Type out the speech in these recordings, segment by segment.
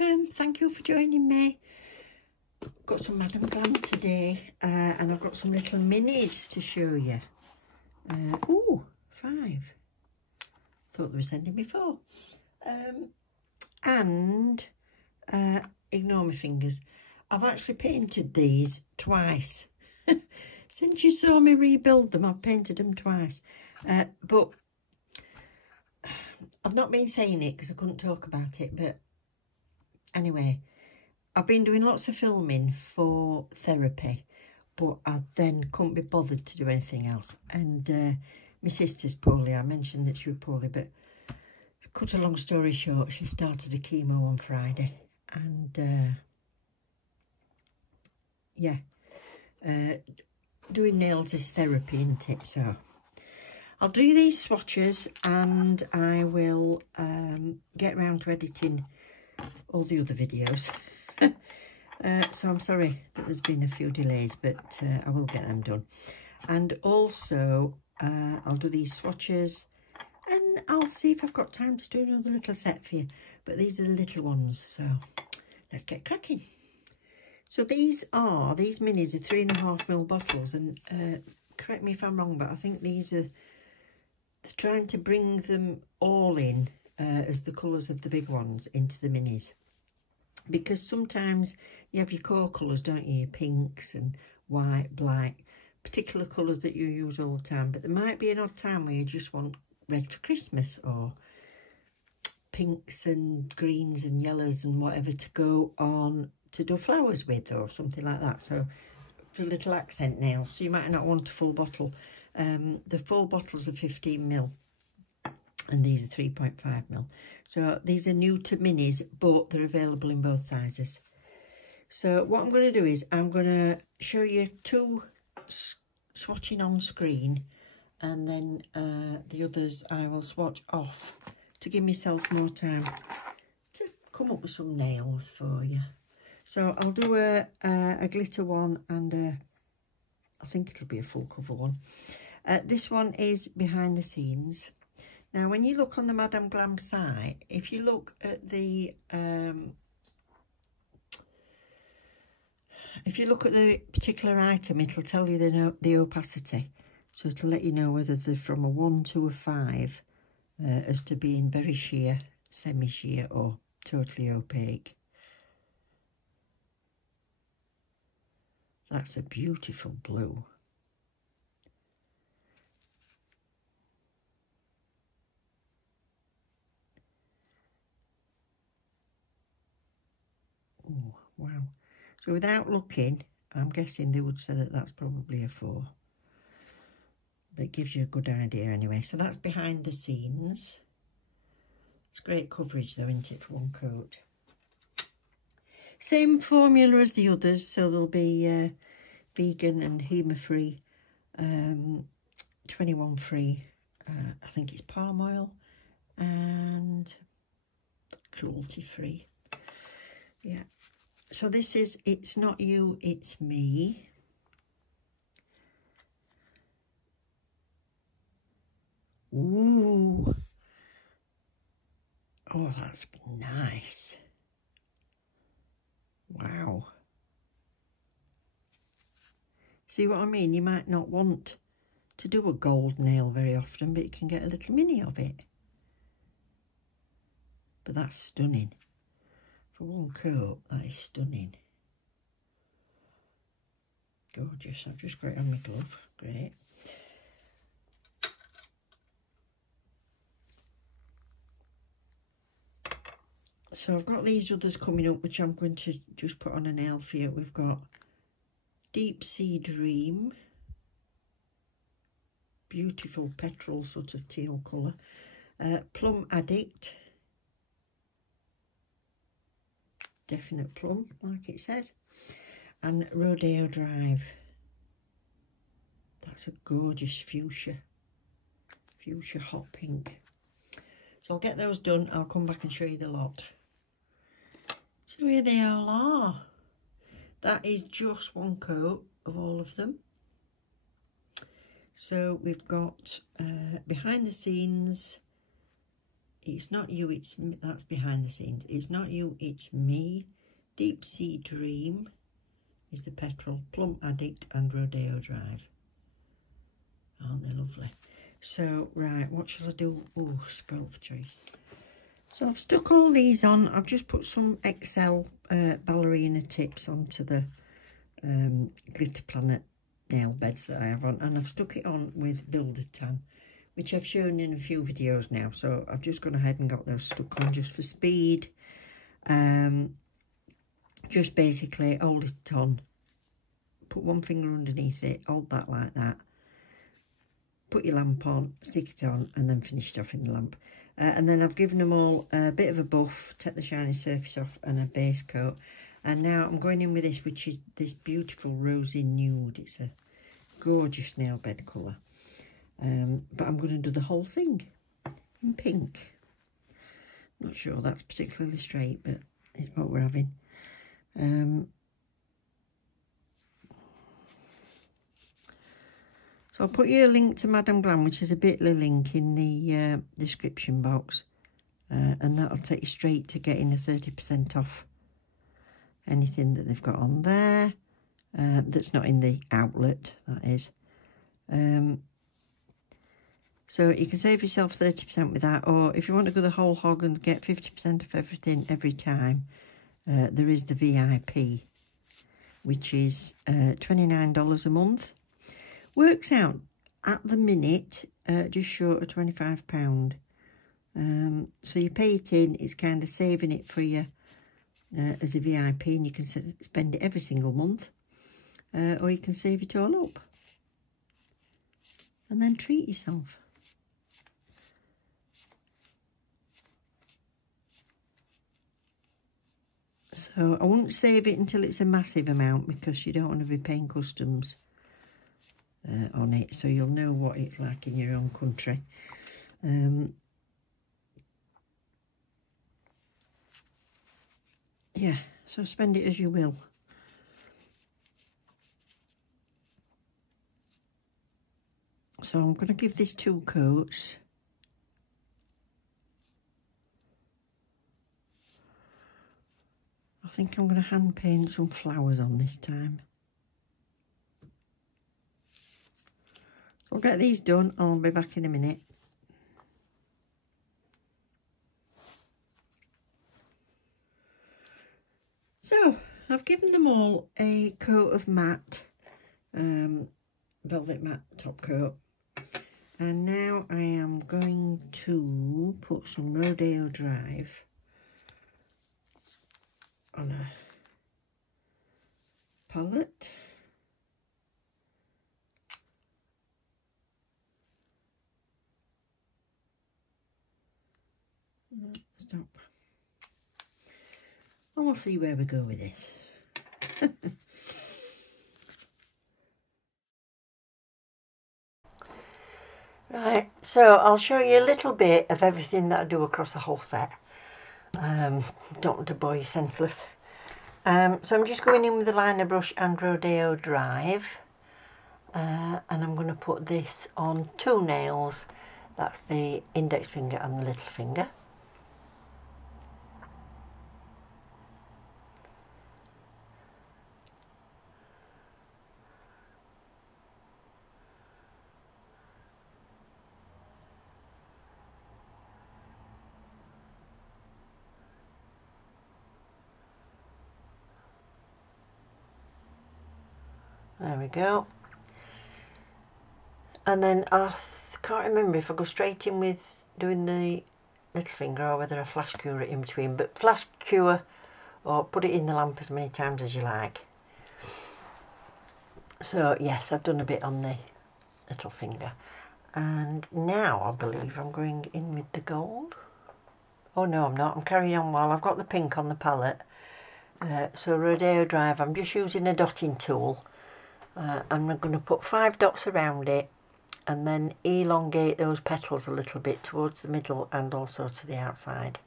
welcome. Thank you for joining me. Got some Madam Glam today, and I've got some little minis to show you. Oh, 5. Thought they were sending me 4. And ignore my fingers. I've actually painted these twice. Since you saw me rebuild them, I've painted them twice. But I've not been saying it because I couldn't talk about it. But anyway, I've been doing lots of filming for therapy, but I then couldn't be bothered to do anything else. And my sister's poorly. I mentioned that she was poorly, but cut a long story short, she started a chemo on Friday. And yeah, doing nails is therapy, isn't it? So I'll do these swatches and I will get round to editing all the other videos. So I'm sorry that there's been a few delays, but I will get them done. And also I'll do these swatches and I'll see if I've got time to do another little set for you. But these are the little ones, so let's get cracking. So these minis are 3.5ml bottles, and correct me if I'm wrong, but I think these are, they're trying to bring them all in as the colours of the big ones into the minis. Because sometimes you have your core colours, don't you? Your pinks and white, black, particular colours that you use all the time. But there might be an odd time where you just want red for Christmas, or pinks and greens and yellows and whatever to go on to do flowers with, or something like that. So for little accent nails, so you might not want a full bottle. The full bottles are 15ml and these are 3.5ml. So these are new to minis, but they're available in both sizes. So what I'm going to do is I'm going to show you 2 swatching on screen, and then the others I will swatch off to give myself more time to come up with some nails for you. So I'll do a glitter one, and I think it'll be a full cover one. This one is behind the scenes. Now, when you look on the Madam Glam site, if you look at the particular item, it'll tell you the opacity. So it'll let you know whether they're from a 1 to a 5, as to being very sheer, semi-sheer, or totally opaque. That's a beautiful blue. Oh, wow. So without looking, I'm guessing they would say that that's probably a 4. But it gives you a good idea anyway. So that's behind the scenes. It's great coverage though, isn't it, for one coat? Same formula as the others, so they'll be vegan and HEMA-free, 21 free, I think it's palm oil, and cruelty-free. Yeah, so this is It's Not You, It's Me. Ooh. Oh, that's nice. Wow. See what I mean? You might not want to do a gold nail very often, but you can get a little mini of it. But that's stunning. For one coat, that is stunning. Gorgeous. I've just got it on my glove. Great. So I've got these others coming up, which I'm going to just put on a nail for you. We've got Deep Sea Dream. Beautiful petrol sort of teal colour. Plum Addict. Definite plum, like it says. And Rodeo Drive. That's a gorgeous fuchsia hot pink. So I'll get those done. I'll come back and show you the lot. So here they all are. That is just one coat of all of them. So we've got behind the scenes, It's Not You, It's Me. That's behind the scenes. It's Not You, It's Me. Deep Sea Dream is the petrol. Plum Addict and Rodeo Drive. Aren't they lovely? So, right, what shall I do? Oh, spoilt for choice. So I've stuck all these on. I've just put some XL ballerina tips onto the Glitter Planet nail beds that I have on. And I've stuck it on with Builder Tan, which I've shown in a few videos now. So I've just gone ahead and got those stuck on just for speed. Just basically hold it on. Put one finger underneath it. Hold that like that. Put your lamp on, stick it on, and then finish it off in the lamp. And then I've given them all a bit of a buff, take the shiny surface off, and a base coat. And now I'm going in with this, which is this beautiful rosy nude. It's a gorgeous nail bed colour. But I'm going to do the whole thing in pink. Not sure that's particularly straight, but it's what we're having. So I'll put you a link to Madam Glam, which is a bit.ly link in the description box. And that'll take you straight to getting a 30% off anything that they've got on there. That's not in the outlet, that is. So you can save yourself 30% with that. Or if you want to go the whole hog and get 50% of everything every time, there is the VIP, which is $29 a month. Works out at the minute just short of £25. So you pay it in, it's kind of saving it for you as a VIP, and you can spend it every single month, or you can save it all up and then treat yourself. So I wouldn't save it until it's a massive amount, because you don't want to be paying customs on it, so you'll know what it's like in your own country. Yeah, so spend it as you will. So I'm going to give this 2 coats. I think I'm going to hand paint some flowers on this time. So I'll get these done. I'll be back in a minute. So I've given them all a coat of matte, velvet matte top coat. And now I am going to put some Rodeo Drive on a palette. Stop. And we'll see where we go with this. Right, so I'll show you a little bit of everything that I do across the whole set. Don't want to bore you senseless. So I'm just going in with the liner brush and Rodeo Drive. And I'm going to put this on 2 nails. That's the index finger and the little finger. There we go. And then I can't remember if I go straight in with doing the little finger or whether I flash cure it in between. But flash cure or put it in the lamp as many times as you like. So yes, I've done a bit on the little finger. And now I believe I'm going in with the gold. Oh no, I'm not. I'm carrying on while I've got the pink on the palette. So Rodeo Drive, I'm just using a dotting tool. I'm going to put 5 dots around it and then elongate those petals a little bit towards the middle and also to the outside.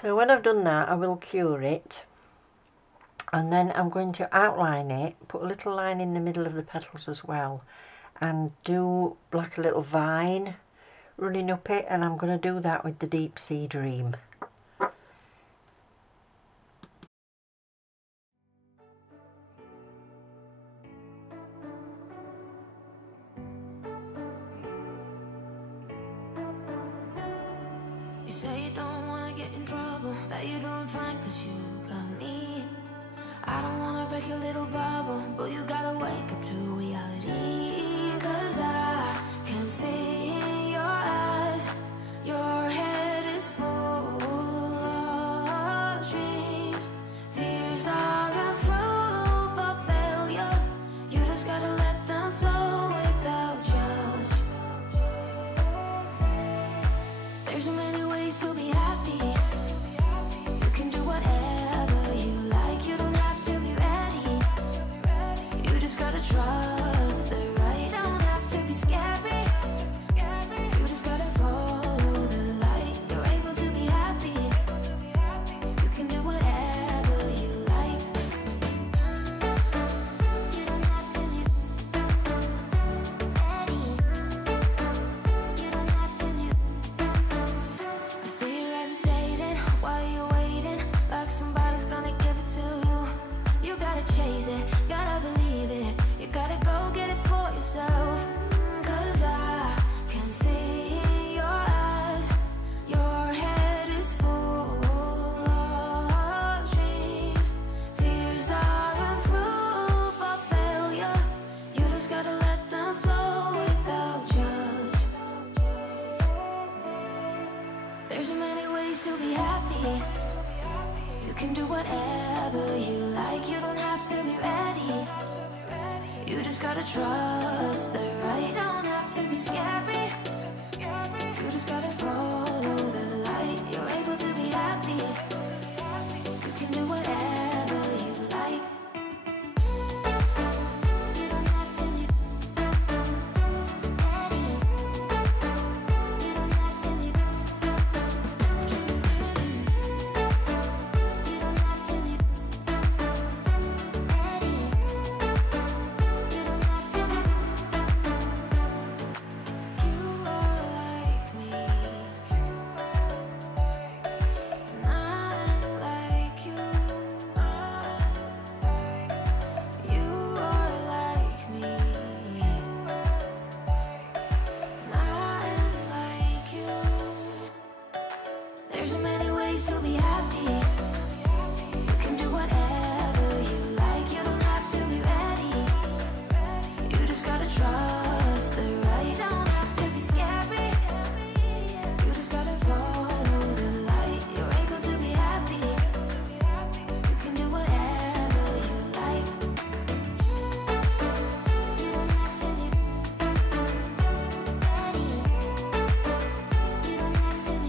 So when I've done that, I will cure it, and then I'm going to outline it, put a little line in the middle of the petals as well, and do like a little vine running up it, and I'm going to do that with the Deep Sea Dream. You say you don't wanna get in trouble, that you doing fine cause you got me. I don't wanna break your little bubble, but you gotta wake up to reality. Cause I can see in your eyes, your head is full of dreams. Tears are a proof of failure, you just gotta let them flow without judge. There's so many ways to be happy. You can do whatever you like. You don't have to be ready. You just gotta trust the right. Don't have to be scary. You just gotta follow the light. You're able to be happy. You can do whatever you like. You don't have to be ready. You don't have to be. I see you hesitating while you're waiting, like somebody's gonna give it to you. You gotta chase it, gotta believe it. You gotta go get it for yourself. Cause I can see in your eyes, your head is full of dreams. Tears are a proof of failure, you just gotta let them flow without judge. There's so many ways to be happy. You can do whatever you like. You don't have to be ready. You just gotta trust the right. Don't have to be scary. You just gotta follow the light. You're able to be happy. You can do whatever you like. You don't have to be ready. You don't have to be. You don't have to be ready. You don't have to be. You are like me, and I'm like you. You are like me, and I'm like you. There's so many ways to be happy. You can do whatever you like. You don't have to be ready. You just gotta trust the right. Don't have to be scary. You just gotta follow the light. You're able to be happy. You can do whatever you like. You don't have to be ready. You don't have to be.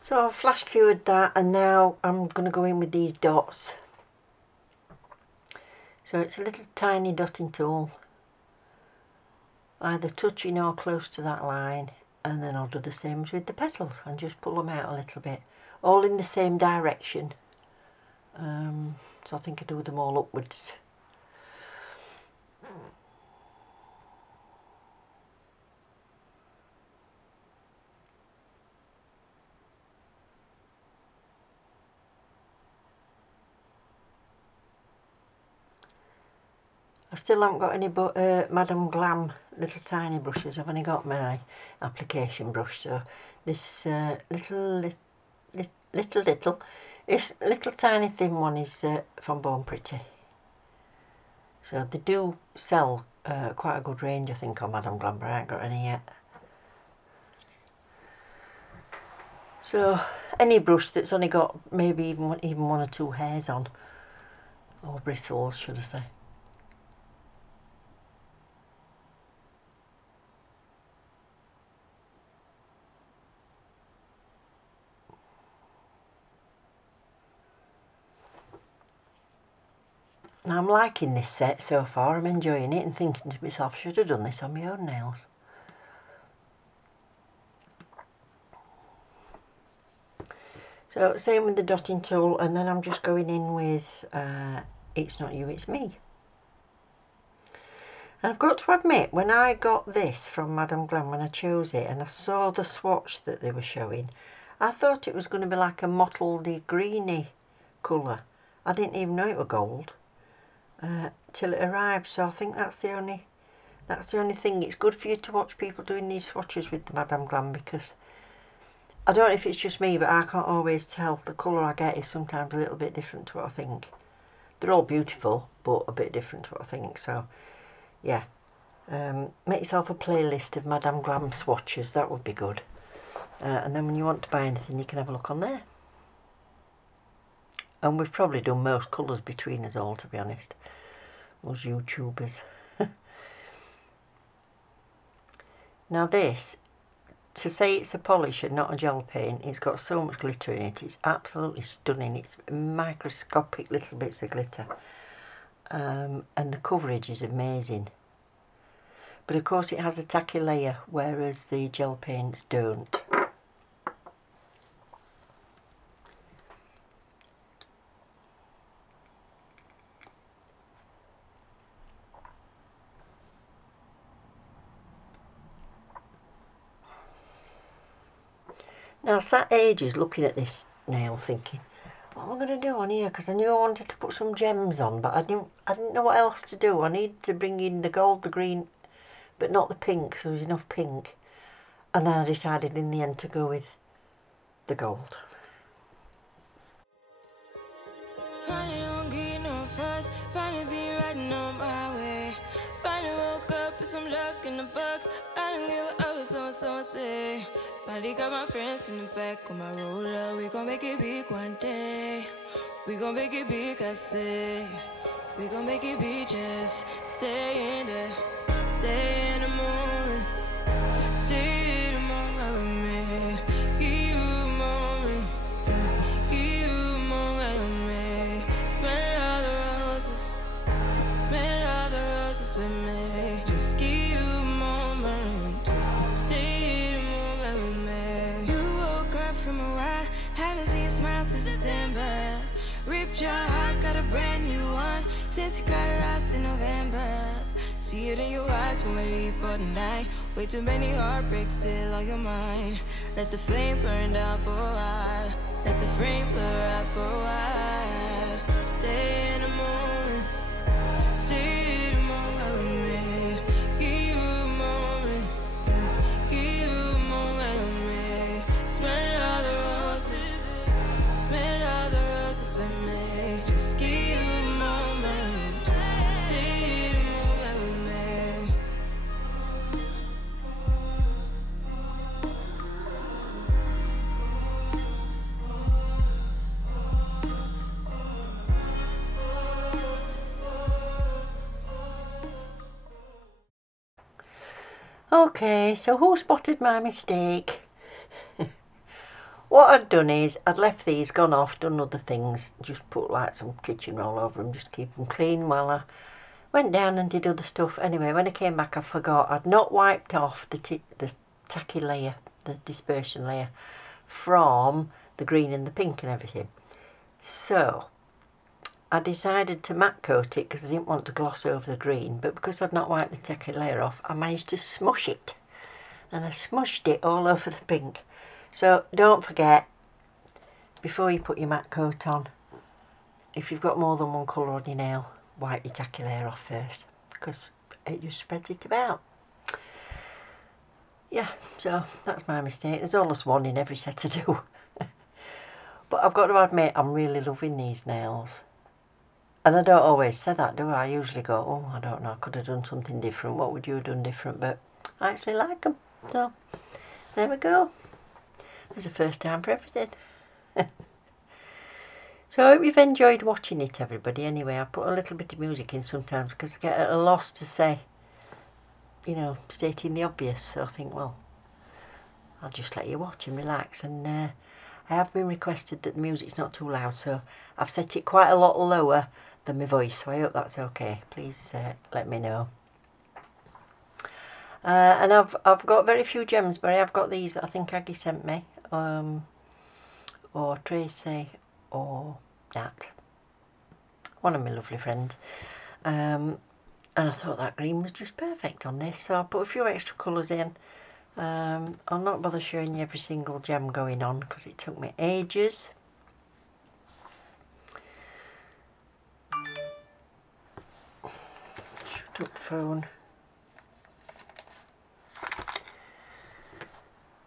So I've flash cured that, and now I'm going to go in with these dots. So it's a little tiny dotting tool, either touching or close to that line, and then I'll do the same as with the petals and just pull them out a little bit, all in the same direction. So I think I do them all upwards. I still haven't got any Madam Glam little tiny brushes. I've only got my application brush. So this little tiny thin one is from Born Pretty. So they do sell quite a good range, I think, on Madam Glam, but I haven't got any yet. So any brush that's only got maybe even one or two hairs on, or bristles, should I say. I'm liking this set so far. I'm enjoying it and thinking to myself, I should have done this on my own nails. So same with the dotting tool, and then I'm just going in with It's Not You, It's Me. And I've got to admit, when I got this from Madam Glam, when I chose it and I saw the swatch that they were showing, I thought it was going to be like a mottledy greeny colour. I didn't even know it was gold till it arrived. So I think that's the only thing. It's good for you to watch people doing these swatches with the Madam Glam, because I don't know if it's just me, but I can't always tell. The colour I get is sometimes a little bit different to what I think. They're all beautiful, but a bit different to what I think. So yeah, make yourself a playlist of Madam Glam swatches. That would be good. And then when you want to buy anything, you can have a look on there. And we've probably done most colours between us all, to be honest, us YouTubers. Now this, to say it's a polish and not a gel paint, it's got so much glitter in it. It's absolutely stunning. It's microscopic little bits of glitter. And the coverage is amazing. But of course it has a tacky layer, whereas the gel paints don't. Now I sat ages looking at this nail thinking, what am I going to do on here? Because I knew I wanted to put some gems on, but I didn't know what else to do. I needed to bring in the gold, the green, but not the pink, so there was enough pink. And then I decided in the end to go with the gold. Finally don't get no fuss, finally be riding on my way. Finally woke up with some luck in the book. I don't give a what someone say. Finally got my friends in the back on my roller. We gon' make it big one day. We gon' make it big, I say. We gon' make it big, just stay in there. Stay in the morning. Stay in the morning with me. Give you a moment. Give you a moment with me. Smell all the roses. Smell all the roses with me. Just give you a moment. Stay in the moment with me. You woke up from a while. Haven't seen you smile since December. Ripped your heart, got a brand new one since you got lost in November. See it in your eyes when we leave for the night. Way too many heartbreaks still on your mind. Let the flame burn down for a while. Let the flame blur out for a while. Stay in the moment. Stay in the moment with me. Give you a moment. Give you a moment with me. Smell all the roses. Smell all the roses with me. Just give you a moment. Stay in the moment with me. Okay, so who spotted my mistake? What I'd done is I'd left these, gone off, done other things, just put like some kitchen roll over them, just to keep them clean while I went down and did other stuff. Anyway, when I came back I forgot I'd not wiped off the tacky layer, the dispersion layer from the green and the pink and everything. So I decided to matte coat it because I didn't want to gloss over the green, but because I'd not wiped the tacky layer off, I managed to smush it, and I smushed it all over the pink. So don't forget, before you put your matte coat on, if you've got more than one colour on your nail, wipe your tacky layer off first, because it just spreads it about. Yeah, so that's my mistake. There's always one in every set I do. But I've got to admit, I'm really loving these nails. And I don't always say that, do I? I usually go, oh, I don't know, I could have done something different. What would you have done different? But I actually like them. So there we go. There's a first time for everything. So I hope you've enjoyed watching it, everybody. Anyway, I put a little bit of music in sometimes because I get at a loss to say, you know, stating the obvious. So I think, well, I'll just let you watch and relax. And I have been requested that the music's not too loud, so I've set it quite a lot lower than my voice, so I hope that's okay. Please let me know. And I've got very few gems, but I have got these that I think Aggie sent me, or Tracy, or Nat, one of my lovely friends. And I thought that green was just perfect on this, so I put a few extra colours in. I'll not bother showing you every single gem going on because it took me ages. Shut up, phone.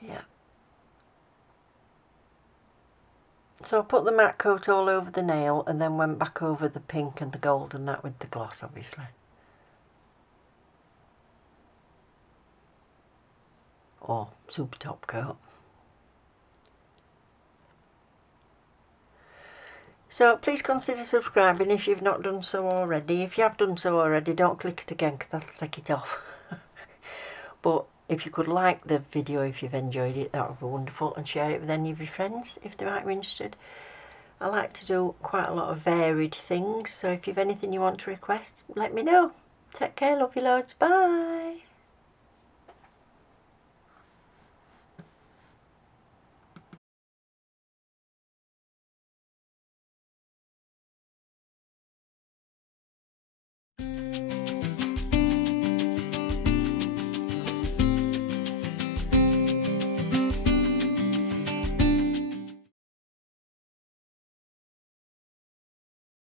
Yeah. So I put the matte coat all over the nail and then went back over the pink and the gold and that with the gloss, obviously. Or super top coat. So please consider subscribing if you've not done so already. If you have done so already, don't click it again because that'll take it off. But if you could like the video if you've enjoyed it, that would be wonderful, and share it with any of your friends if they might be interested. I like to do quite a lot of varied things, so if you've anything you want to request, let me know. Take care, love you loads, bye.